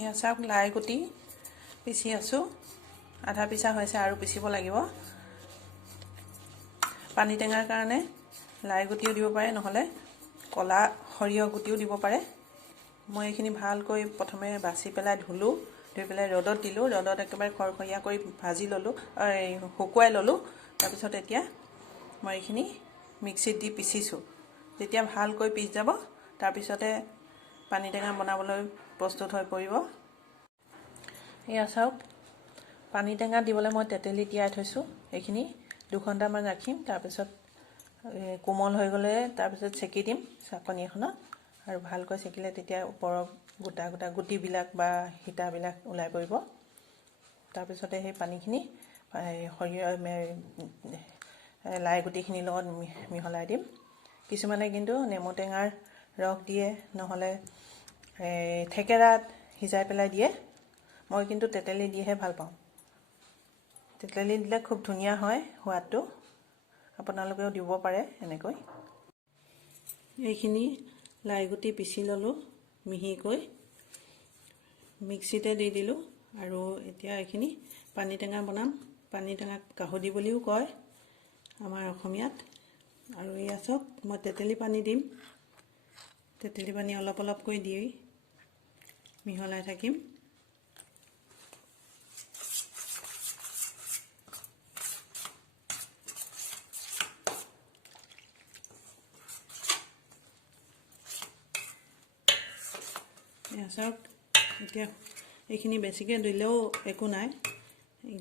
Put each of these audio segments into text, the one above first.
এয়া চাওক লাই গুটি পিচি আছোঁ আধা পিচা হৈছে আৰু পিচিব লাগিব পানী টেঙাৰ কাৰণে লাই গুটিও দিব পাৰে নহলে কলা সৰিয়হ গুটিও দিব পাৰে মই এইখিনি ভালকৈ প্ৰথমে বাছি পেলাই ধুলো ধুই পেলাই ৰদত দিলো ৰদত একেবাৰে খৰখৰীয়া কৰি ভাজি ললো শুকুৱাই ললো তাৰ পিছত এতিয়া মই এইখিনি মিক্সিত দি পিচিছো যেতিয়া ভালকৈ পিছ যাব তাৰ পিছতে পানী টেঙা বনাবলৈ প্ৰস্তুত হৈ পৰিব এয়া চাওক পানী টেঙা দিবলৈ মই তেতেলী তিয়াই থৈছো এইখিনি 2 ঘণ্টামান ৰাখিম তাৰ পিছত কোমল হৈ গলে তাৰ পিছত চেকি দিম চাকনি এখনত আৰু ভালকৈ চেকিলে তেতিয়া ওপৰৰ গোটা গোটা গুটিবিলাক বা হিতাবিলাক ওলাই পৰিব তাৰ পিছতে সেই পানীখিনি সৰিয়হ লাই গুটিখিনিৰ লগত মিহলাই দিম কিছুমানে কিন্তু নেমু টেঙাৰ ৰস দিয়ে নহলে থেকেৰাত হিজাই পেলাই দিয়ে মই কিন্তু তেতেলী দিহে ভাল পাওঁ তেতেলী দিলে খুব ধুনীয়া হয় সোৱাদটো আপোনালোকেও দিব পাৰে এনেকৈ এইখিনি লাই গুটি পিচি ললো মিহিকৈ মিক্সিতে দি দিলো আৰু এতিয়া এইখিনি পানী টেঙা বনাম পানী টেঙা কাহুদি বুলিও কয় আমাৰ অসমীয়াত আৰু এয়া চাওক মই তেতেলী পানী দিম তেতেলী পানী অলপ অলপকৈ দি মিহলাই থাকিম চাওক এতিয়া এইখিনি বেছিকৈ দিলেও একো নাই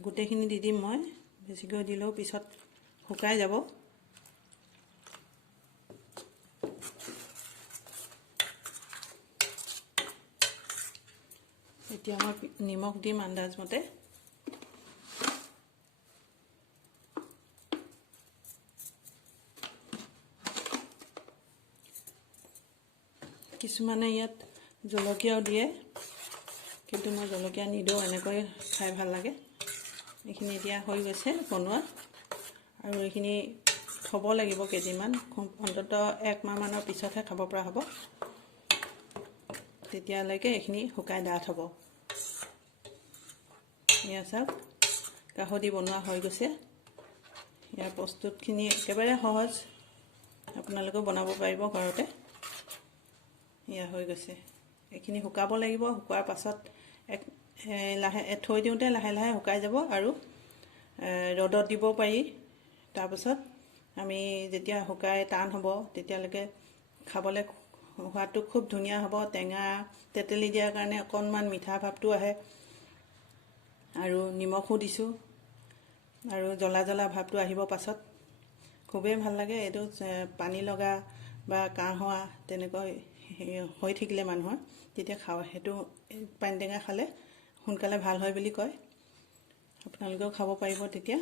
গোটেইখিনি দি দিম মই বেছিকৈ দিলেও পিছত শুকাই যাব এতিয়া মই নিমখ দিম আন্দাজ মতে কিছুমানে ইয়াত জলকীয়াও দিয়ে কিন্তু মই জলকীয়া নিদিওঁ এনেকৈ খাই ভাল লাগে এইখিনি এতিয়া হৈ গৈছে বনোৱা আৰু এইখিনি থব লাগিব কেইদিনমান অন্ততঃ 1 মাহ মানৰ পিছতহে খাব পৰা হ'ব তেতিয়ালৈকে এইখিনি শুকাই ডাঠ হ'ব এয়া চাওক কাহুদি বনোৱা হৈ গৈছে ইয়াৰ প্ৰস্তুতখিনি একেবাৰে সহজ আপোনালোকে বনাব পাৰিব ঘৰতে ইয়া হৈ গৈছে এইখিনি শুকাব লাগিব শুকুৱাৰ পাছত লাহে থৈ দিওঁতে লাহে লাহে শুকাই যাব আৰু ৰদত দিব পাৰি তাৰ পাছত আমি যেতিয়া শুকাই টান হ'ব তেতিয়ালৈকে খাবলৈ সোৱাদটো খুব ধুনীয়া হ'ব টেঙা তেতেলী দিয়াৰ কাৰণে অকণমান মিঠা ভাৱটো আহে আৰু নিমখো দিছো আৰু জ্বলা জ্বলা ভাৱটো আহিব পাছত খুবেই ভাল লাগে এইটো পানী লগা বা কাহ হোৱা তেনেকৈ হৈ থাকিলে মানুহৰ তেতিয়া খাও হেতু পানী টেঙা খালে সোনকালে ভাল হয় বুলি কয় আপোনালোকেও খাব পাৰিব তেতিয়া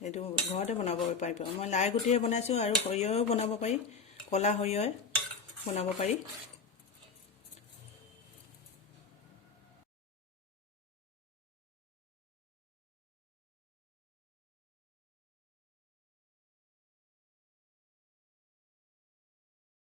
এটো ঘৰতে বনাব পাৰিব মই লাই গুটিৰে বনাইছো আৰু সৰিয়হও বনাব পাৰি কলা সৰিয়হ বনাব পাৰি